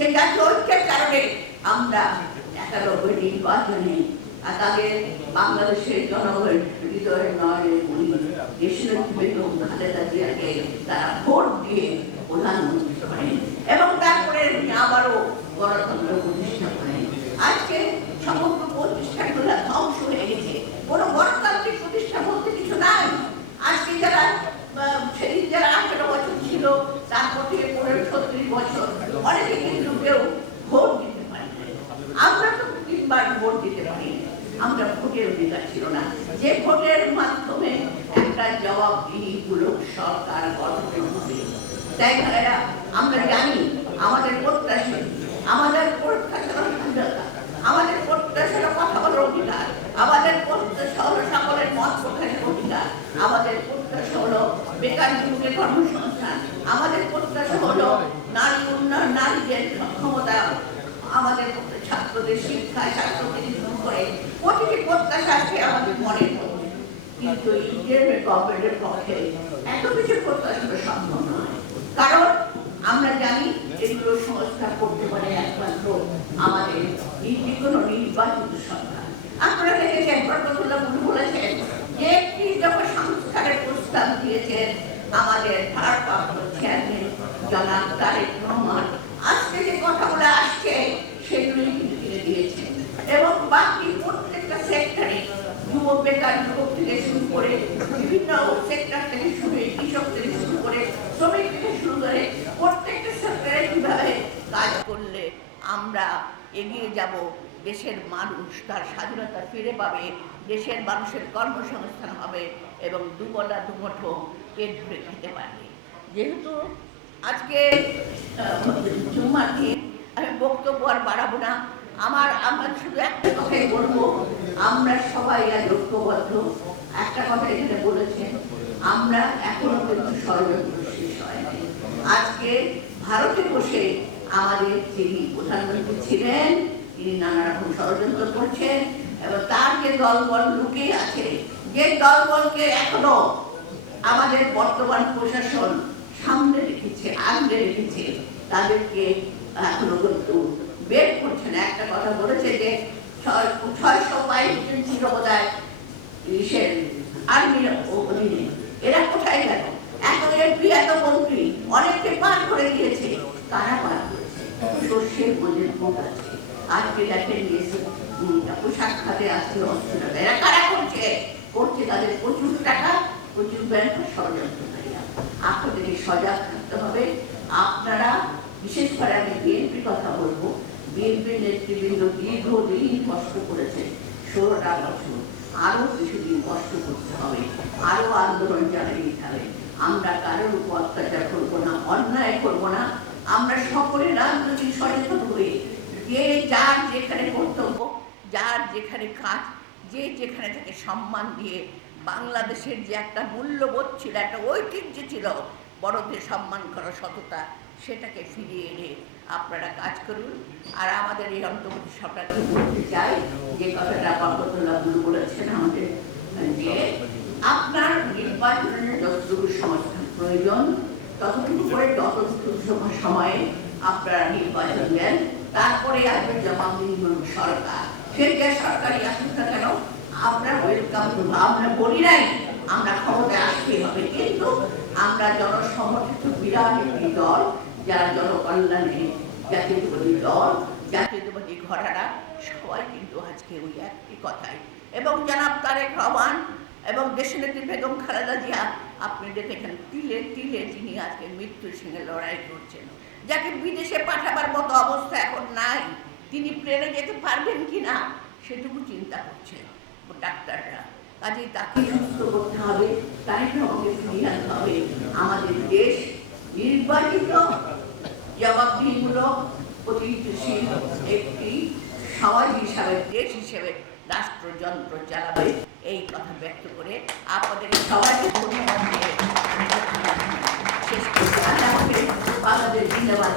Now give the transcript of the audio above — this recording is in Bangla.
সেই জাতীয় ঐক্যের কারণে আমরা 91 নির্বাচনে তাদের বাংলাদেশের জনগণের হৃদয়ের নয় দেশনেত্রী বেগম খালেদা জিয়াকে তারা ভোট দিয়ে প্রধানমন্ত্রী করেন এবং তারপরে আবারও গণতন্ত্র প্রতিষ্ঠা করেন। আজকে সমগ্র প্রতিষ্ঠানগুলো ধ্বংস হয়ে গেছে, কোনো গণতান্ত্রিক প্রতিষ্ঠা বলতে কিছু নাই। আজকে যারা সেদিন যারা 18 বছর ছিল, তারপর থেকে 35-36 বছর, অনেকে কিন্তু কেউ ভোট দিতে পারে। আমরা তো 3 বার ভোট দিতে পারি, আমরা ভোটের অধিকার ছিল না, যে ভোটের মাধ্যমে একটা জবাবদিহিমূলক সরকার গঠন হবে। তাই ভাইরা, আমরা জানি আমাদের প্রত্যাশা, আমাদের প্রত্যাশা আমাদের প্রত্যাশা কথা বলার অধিকার, আমাদের প্রত্যাশা হলো সকলের মত প্রকাশের অধিকার, আমাদের প্রত্যাশা হলো বেকার যুবকের কর্মসংস্থান, আমাদের প্রত্যাশা হলো নারী উন্নয়ন, নারীদের ক্ষমতা, আমাদের ছাত্রদের শিক্ষা, স্বাস্থ্য থেকে শুরু করে প্রতিটি প্রত্যাশা আছে আমাদের মনের মধ্যে। কিন্তু ইন্ডিয়ানের গভর্নমেন্টের পক্ষে এত কিছু প্রত্যাশা সম্ভব নয়, কারণ আমরা জানি এগুলো সংস্কার করতে পারে একমাত্র আমাদের কোনো নির্বাচিত সরকার। আপনারা দেখেছেন বরকতুল্লাহ বুলু বলেছেন যে একটি যখন সংস্কারের প্রস্তাব দিয়েছেন আমাদের ভারপ্রাপ্ত চেয়ারম্যান জনাব তারেক রহমান, আজকে যে কথাগুলো আসছে সেগুলি কিন্তু তিনি দিয়েছেন এবং বাকি প্রত্যেকটা সেক্টরে যুব বেকার যুবক থেকে শুরু করে বিভিন্ন সেক্টর থেকে শুরু করে কৃষক থেকে শুরু করে শ্রমিক থেকে শুরু করে প্রত্যেকটা সেক্টরে কিভাবে কাজ করলে আমরা এগিয়ে যাব, দেশের মানুষ তার স্বাধীনতা ফিরে পাবে, দেশের মানুষের কর্মসংস্থান হবে এবং দুবেলা দুমুঠো পেট ভরে খেতে পারবে। যেহেতু আজকে জুম্মার দিন আমি বক্তব্য আর বাড়াবো না, আমরা শুধু একটা কথাই বলবো, আমরা সবাই আজ ঐক্যবদ্ধ। একটা কথা এখানে বলেছেন, আমরা এখনো কিন্তু ষড়যন্ত্র শেষ হয়নি। আজকে ভারতে বসে আমাদের যিনি প্রধানমন্ত্রী ছিলেন তিনি নানা রকম ষড়যন্ত্র করছেন এবং তার যে দলবল লুকিয়ে আছে, যে দলবলকে এখনো আমাদের বর্তমান প্রশাসন সামনে রেখেছে, আগলে রেখেছে, তাদেরকে এখনো কিন্তু বের করছে না। একটা কথা বলেছে যে 622 জন ছিল বোধহয় আর্মির অধীনে, এরা কোথায় গেল? এখন এমপি এত মন্ত্রী অনেককে পার করে দিয়েছে, কারা পার করেছে? শস্যের বোঝের মুখ আছে, আজকে দেখেন পোশাক খাতে আসছে অস্ত্রটা, এরা কারা করছে? করছে তাদের প্রচুর টাকা, প্রচুর ব্যাংক ষড়যন্ত্রকারীরা। আপনাদেরকে সজাগ থাকতে হবে। আপনারা বিশেষ করে আমি বিএনপির কথা বলবো, বিএনপির নেতৃবৃন্দ দীর্ঘদিন কষ্ট করেছে, 16টা বছর, আরো কিছুদিন কষ্ট করতে হবে, আরো আন্দোলন চালিয়ে দিতে হবে। আমরা কারোর উপর অত্যাচার করবো না, অন্যায় করবো না। আমরা সকলে রাজনৈতিক সচেতন হয়ে যে যার যেখানে কর্তব্য, যার যেখানে কাজ, যে যেখানে থেকে সম্মান দিয়ে বাংলাদেশের যে একটা মূল্যবোধ ছিল, একটা ঐতিহ্য ছিল, বড়দের সম্মান করা, সততা, সেটাকে ফিরিয়ে এনে আপনারা কাজ করুন। আর আমাদের এই অন্তর্বর্তী সরকারকে বলতে চাই যে কথাটা বরকতুল্লাহ বুলু বলেছেন আমাদের, যে আপনার নির্বাচনের যতটুকু সংস্থান প্রয়োজন ততটুকু করে ততটুকু সময়ে আপনারা নির্বাচন দেন, তারপরে আসবে জবাবদিহিমূলক সরকার। সেই যে সরকারই আসুক না কেন আমরা ওয়েলকাম করবো। আমরা বলি নাই আমরা ক্ষমতায় আসতে হবে, কিন্তু আমরা জনসমর্থিত বিরাট একটি দল, যারা জনকল্যাণে জাতীয়তাবাদী দল, জাতীয়তাবাদী ঘরানা, সবাই কিন্তু আজকে ওই একটি কথাই। এবং জনাব তারেক রহমান এবং দেশনেত্রী বেগম খালেদা জিয়া, আপনি দেখেছেন তিলে তিলে যিনি আজকে মৃত্যুর সঙ্গে লড়াই করছেন, যাকে বিদেশে পাঠাবার মতো অবস্থা এখন নাই, তিনি প্লেনে যেতে পারবেন কিনা সেটুকু চিন্তা করছেন ডাক্তাররা। কাজে তাকে সুস্থ করতে হবে, তারেক রহমানকে ফিরিয়ে আনতে হবে। আমাদের দেশ নির্বাচিত জবাবদিহিমূলক প্রতিষ্ঠিতশীল একটি সমাজ হিসাবে, দেশ হিসেবে রাষ্ট্রযন্ত্র চালাবে, এই কথা ব্যক্ত করে আপনাদের সবাইকে ধন্যবাদ দিয়ে শেষ করতে বাংলাদেশ জিন্দাবাদ।